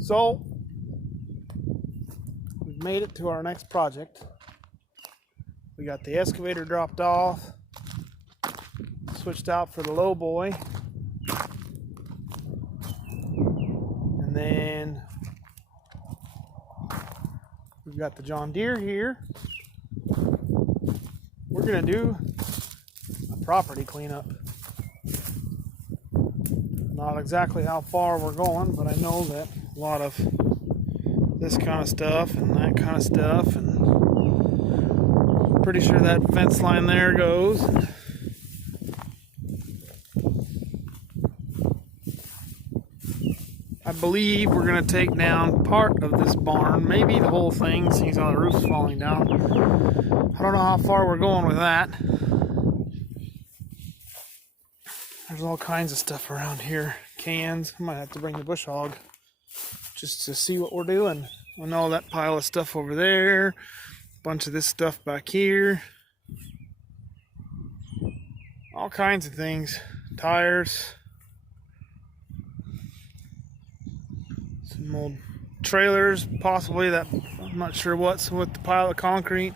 So we've made it to our next project. We got the excavator dropped off, switched out for the low boy, and then we've got the John Deere here. We're gonna do a property cleanup. Not exactly how far we're going, but I know that a lot of this kind of stuff and that kind of stuff, and pretty sure that fence line there goes. I believe we're going to take down part of this barn, maybe the whole thing, since all the roof's falling down. I don't know how far we're going with that. There's all kinds of stuff around here. Cans. I might have to bring the bush hog just to see what we're doing. I know that pile of stuff over there. A bunch of this stuff back here. All kinds of things. Tires. Some old trailers, possibly, that I'm not sure what's with the pile of concrete.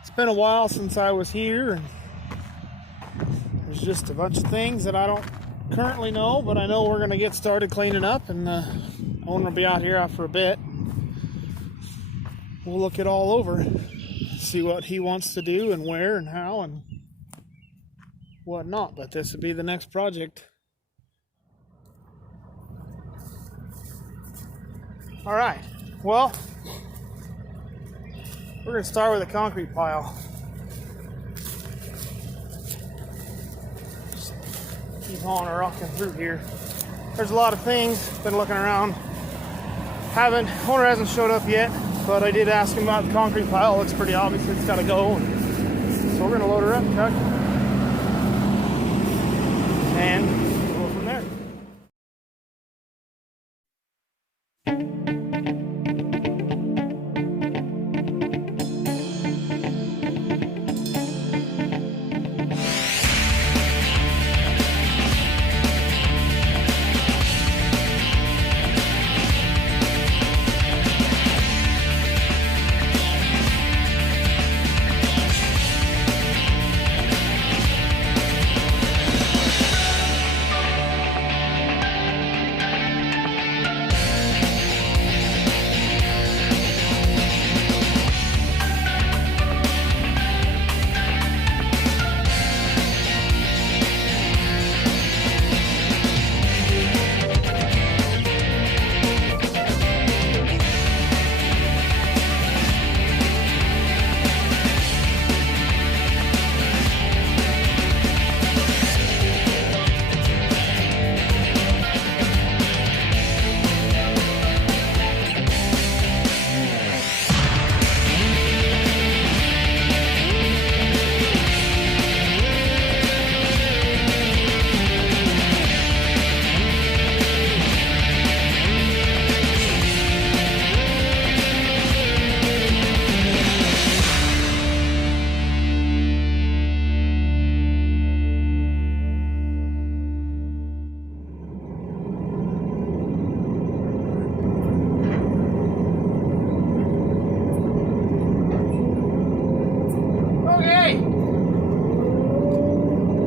It's been a while since I was here, and there's just a bunch of things that I don't currently know, but I know we're going to get started cleaning up, and I want to be out here after a bit. We'll look it all over, see what he wants to do and where and how and whatnot, but this would be the next project. Alright, well, we're going to start with a concrete pile. Keep on rocking through here. There's a lot of things. Been looking around. Owner hasn't showed up yet, but I did ask him about the concrete pile. It looks pretty obvious it's got to go. So we're going to load her up, Chuck, and go from there.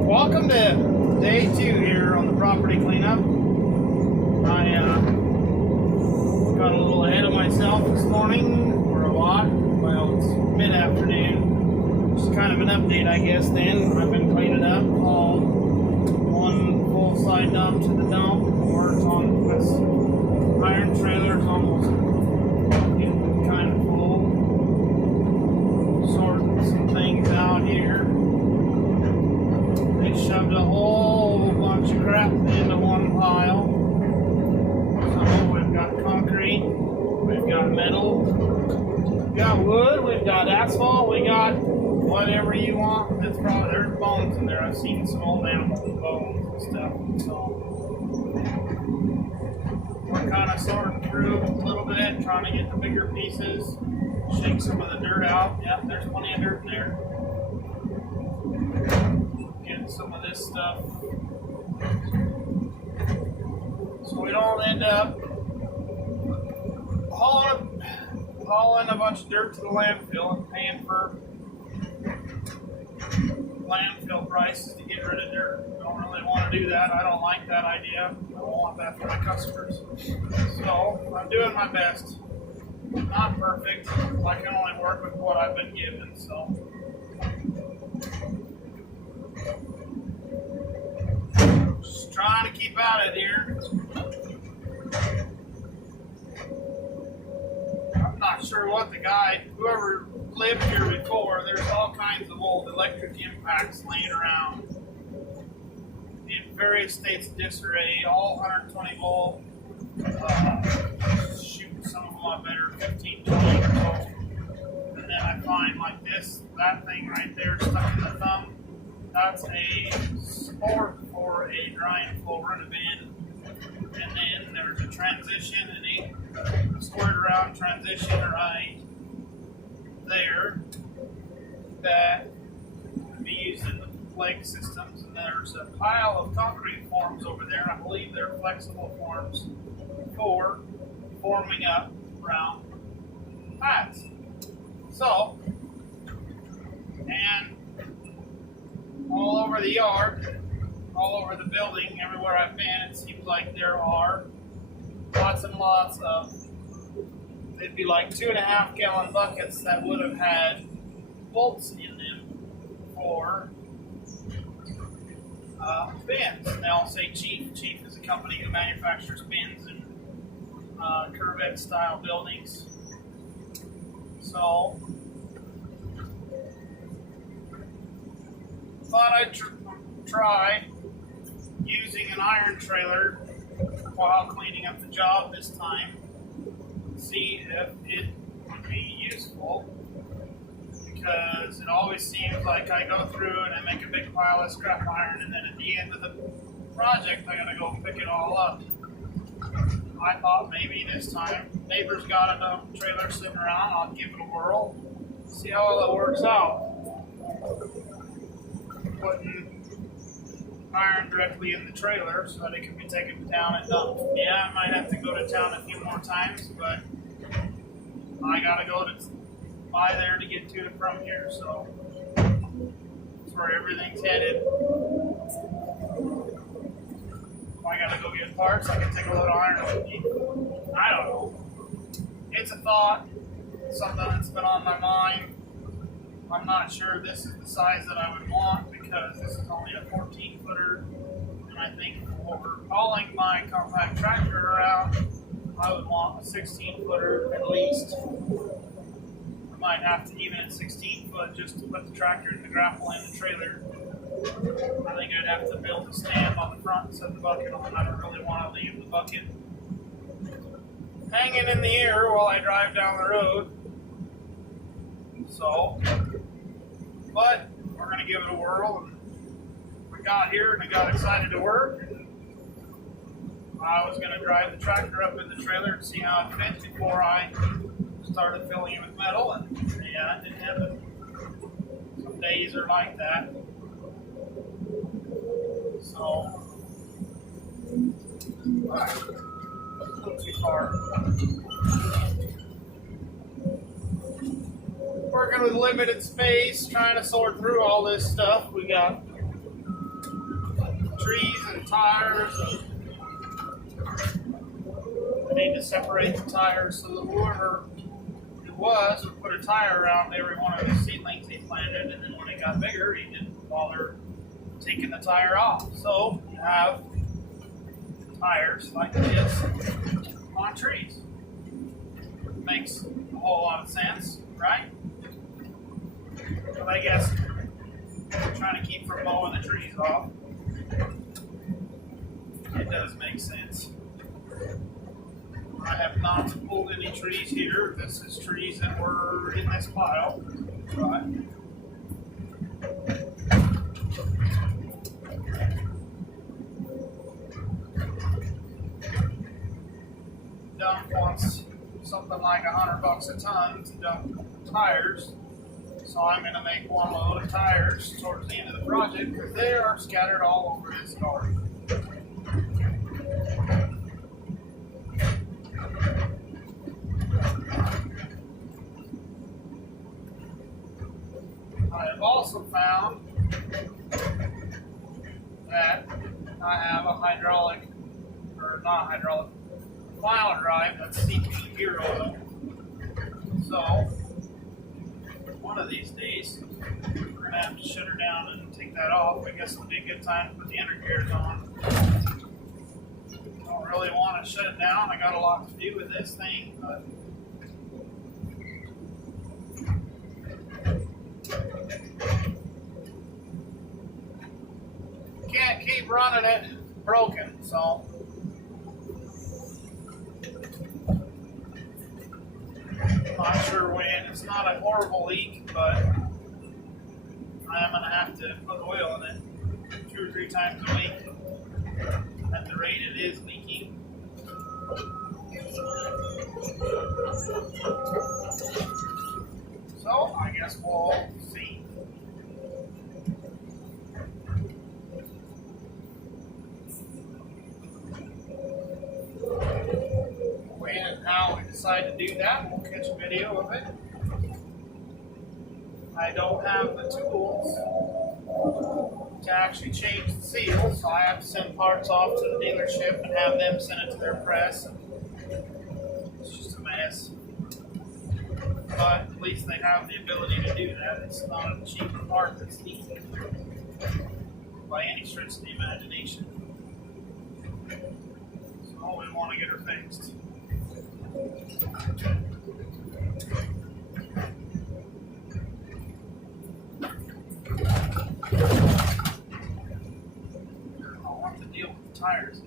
Welcome to day 2 here on the property cleanup. I got a little ahead of myself this morning, or a lot. Well, it's mid-afternoon. Just kind of an update, I guess, then. I've been cleaning up, hauled one full side dump to the dump, or it's on this iron trailer. It's almost getting kind of full. Sorting some things out here. They shoved a whole bunch of crap into one pile. So we've got concrete, we've got metal, we've got wood, we've got asphalt, we got whatever you want. There's bones in there. I've seen some old animal bones and stuff. So we're kind of sorting through a little bit, trying to get the bigger pieces, shake some of the dirt out. Yep, there's plenty of dirt in there. Get some of this stuff so we don't end up hauling a bunch of dirt to the landfill and paying for landfill prices to get rid of dirt. Don't really want to do that. I don't like that idea. I don't want that for my customers. So I'm doing my best. Not perfect. I can only work with what I've been given. So just trying to keep at it here. I'm not sure what the guy, whoever lived here before, there's all kinds of old electric impacts laying around in various states of disarray, all 120 volt. Shoot, some of them are better, 15, 20 or so. And then I find like this, that thing right there stuck in the thumb. That's a sport for a drying floor in a bin. And then there's a transition, and a squared around transition right there that can be used in the leg systems. And there's a pile of concrete forms over there, and I believe they're flexible forms for forming up round pads. So, and all over the yard, all over the building, everywhere I've been, it seems like there are lots and lots of, they'd be like 2.5 gallon buckets that would have had bolts in them for bins. And they all say Chief. Chief is a company who manufactures bins and Corvette style buildings. So, thought I'd try using an iron trailer while cleaning up the job this time. See if it would be useful, because it always seems like I go through and I make a big pile of scrap iron, and then at the end of the project I gotta go pick it all up. I thought maybe this time, neighbor's got enough trailer sitting around, I'll give it a whirl, see how well it works out. Putting iron directly in the trailer so that it can be taken down and dumped. Yeah, I might have to go to town a few more times, but I gotta go to by there to get to and from here, so that's where everything's headed. If I gotta go get parts, I can take a load of iron with me. I don't know. It's a thought, something that's been on my mind. I'm not sure this is the size that I would want, because this is only a 14 footer, and I think for hauling my compact tractor around, I would want a 16 footer at least. I might have to, even at 16 foot, just to put the tractor and the grapple in the trailer. I think I'd have to build a stand on the front and set the bucket on. I don't really want to leave the bucket hanging in the air while I drive down the road. So, but we're going to give it a whirl. And we got here and I got excited to work. I was going to drive the tractor up in the trailer and see how it fit before I started filling it with metal. And yeah, it didn't happen. Some days are like that. So, alright, a little too far. Working with limited space, trying to sort through all this stuff. We got trees and tires. I need to separate the tires so that whoever it was would put a tire around every one of the seedlings he planted, and then when it got bigger, he didn't bother taking the tire off. So you have tires like this on trees. Makes a whole lot of sense, right? But I guess I'm trying to keep from mowing the trees off. It does make sense. I have not pulled any trees here. This is trees that were in this pile. But dump wants something like $100 a ton to dump tires. So I'm going to make one load of tires towards the end of the project, because they are scattered all over this yard. found that I have a hydraulic, or not hydraulic, pile drive that's seeping gear oil. So, one of these days, we're going to have to shut her down and take that off. I guess it'll be a good time to put the inner gears on. Don't really want to shut it down. I got a lot to do with this thing, but can't keep running it broken, so not sure when. It's not a horrible leak, but I am going to have to put oil in it 2 or 3 times a week at the rate it is leaking. So I guess we'll see. When and how we decide to do that, we'll catch a video of it. I don't have the tools to actually change the seal, so I have to send parts off to the dealership and have them send it to their press. It's just a mess. But at least they have the ability to do that. It's not a cheap part that's needed by any stretch of the imagination. So we want to get her fixed. I want to deal with the tires.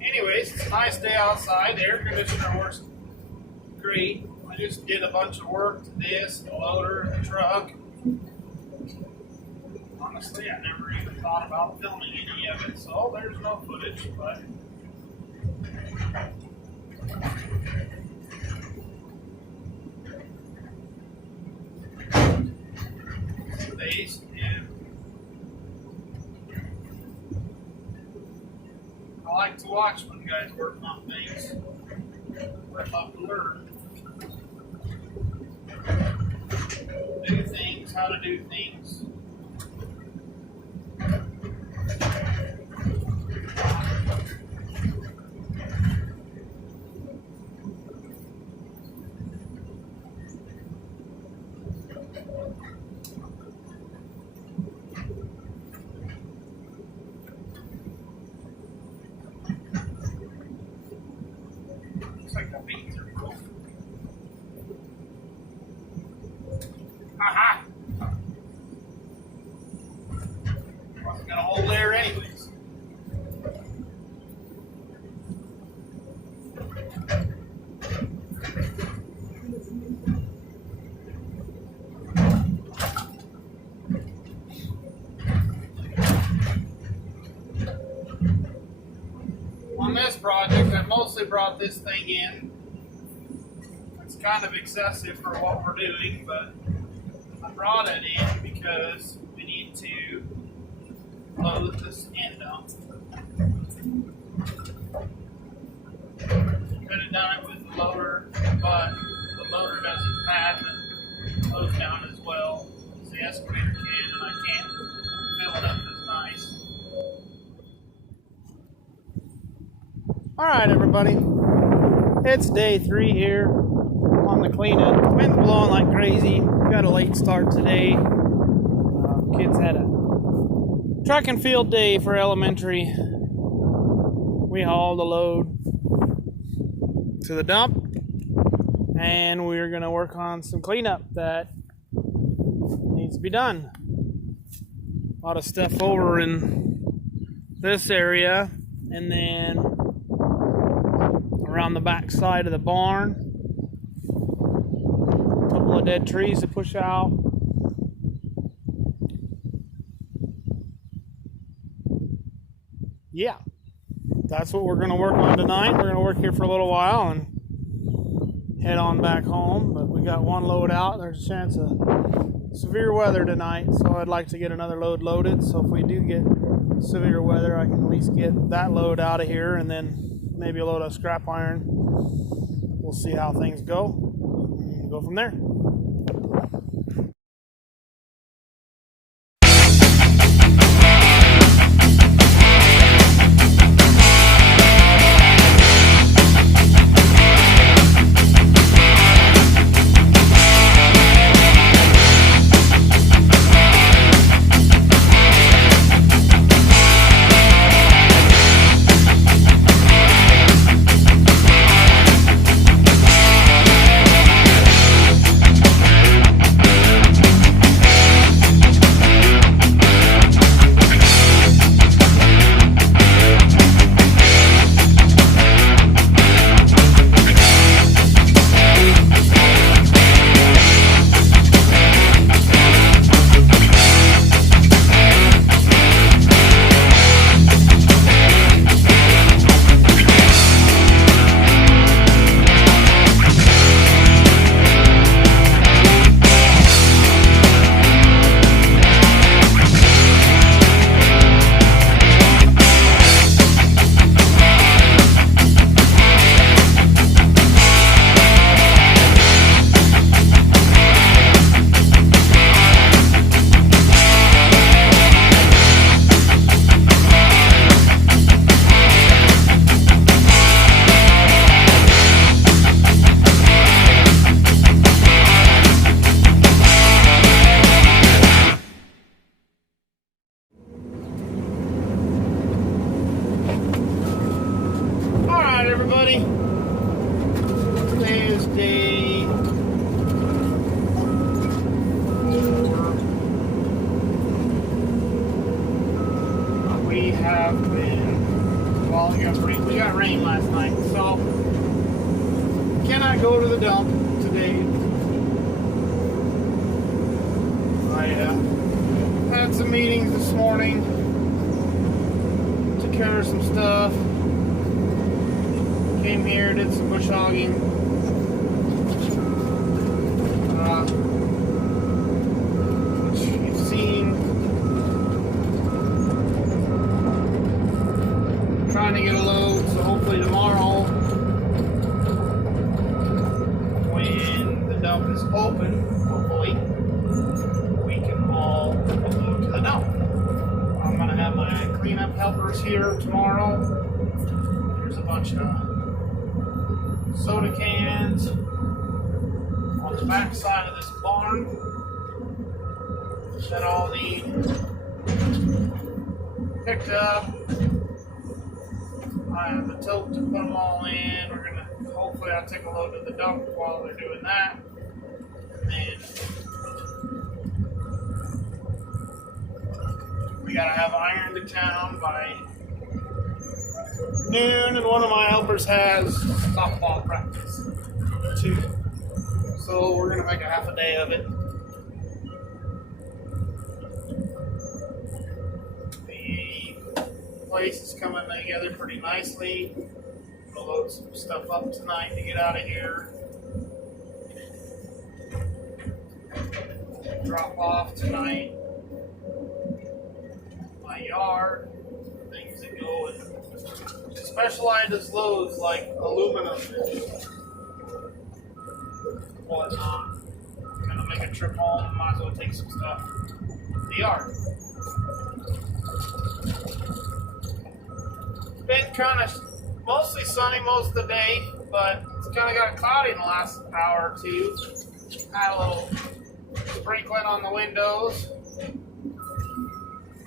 Anyways, it's a nice day outside. The air conditioner works great. I just did a bunch of work to this, the loader, the truck. Honestly, I never even thought about filming any of it, so there's no footage, but days, and I like to watch when guys work on things. I love to learn. Do things, how to do things. Looks like the beans are broken. Aha! Wasn't gonna hold there anyways. On this project, I mostly brought this thing in. It's kind of excessive for what we're doing, but I brought it in because we need to load this end up. Could have done it with the loader, but the loader doesn't pad the load down as well as the excavator can, and I can't fill it up as nice. Alright everybody, it's day 3 here on the cleanup. Wind's blowing like crazy. Got a late start today. Kids had a track and field day for elementary. We hauled a load to the dump, and we're going to work on some cleanup that needs to be done. A lot of stuff over in this area, and then around the back side of the barn. A couple of dead trees to push out. Yeah, that's what we're going to work on tonight. We're going to work here for a little while and head on back home. But we got one load out. There's a chance of severe weather tonight, so I'd like to get another load loaded. So if we do get severe weather, I can at least get that load out of here and then maybe a load of scrap iron. We'll see how things go. Go from there. Everybody, today is day 4. We have been, well, we got rain last night, so cannot go to the dump today. I had some meetings this morning, took care of some stuff. Came here, did some bush hogging. Which you've seen. I'm trying to get a load, so hopefully tomorrow, when the dump is open, hopefully, we can all go to the dump. I'm going to have my cleanup helpers here tomorrow. There's a bunch of soda cans on the back side of this barn that all need picked up. I have a tote to put them all in. We're gonna hopefully I'll take a load to the dump while they're doing that. And then we gotta have iron to town by noon, and one of my helpers has softball practice too. So we're gonna make a half a day of it. The place is coming together pretty nicely. We'll load some stuff up tonight to get out of here. Drop off tonight my yard, things that go in specialized loads like aluminum and whatnot. I'm gonna make a trip home, might as well take some stuff to the yard. It's been kind of mostly sunny most of the day, but it's kind of got cloudy in the last hour or two. Had a little sprinkling on the windows.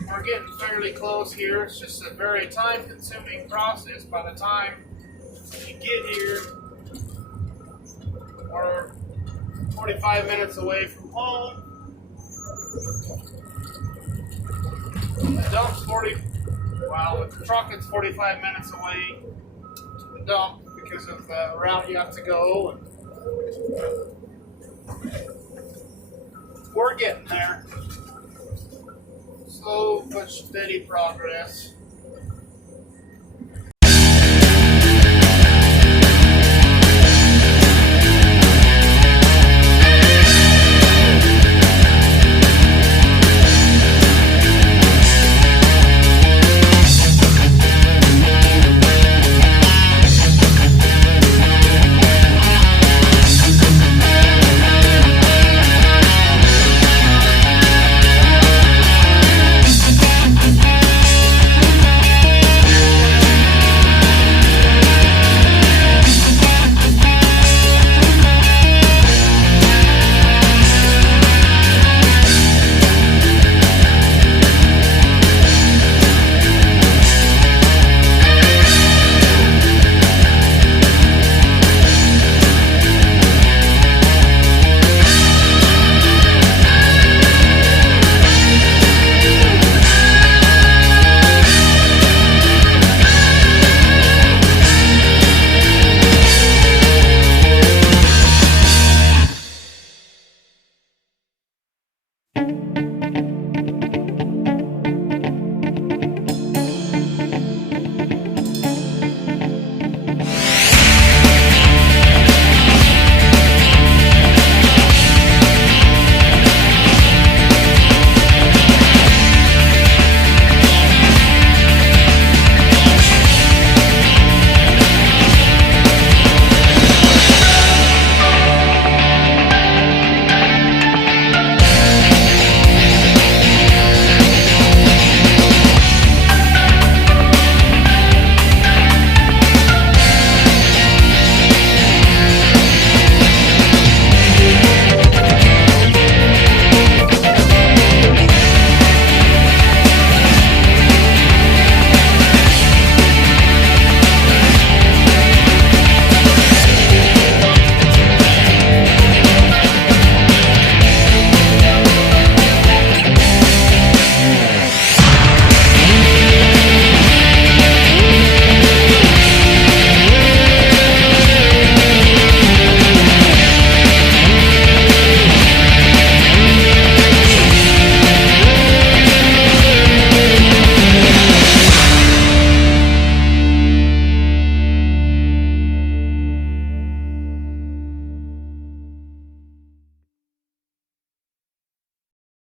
We're getting fairly close here. It's just a very time-consuming process. By the time you get here, we're 45 minutes away from home. The dump's with the truck it's 45 minutes away to the dump because of the route you have to go. We're getting there. Slow but steady progress.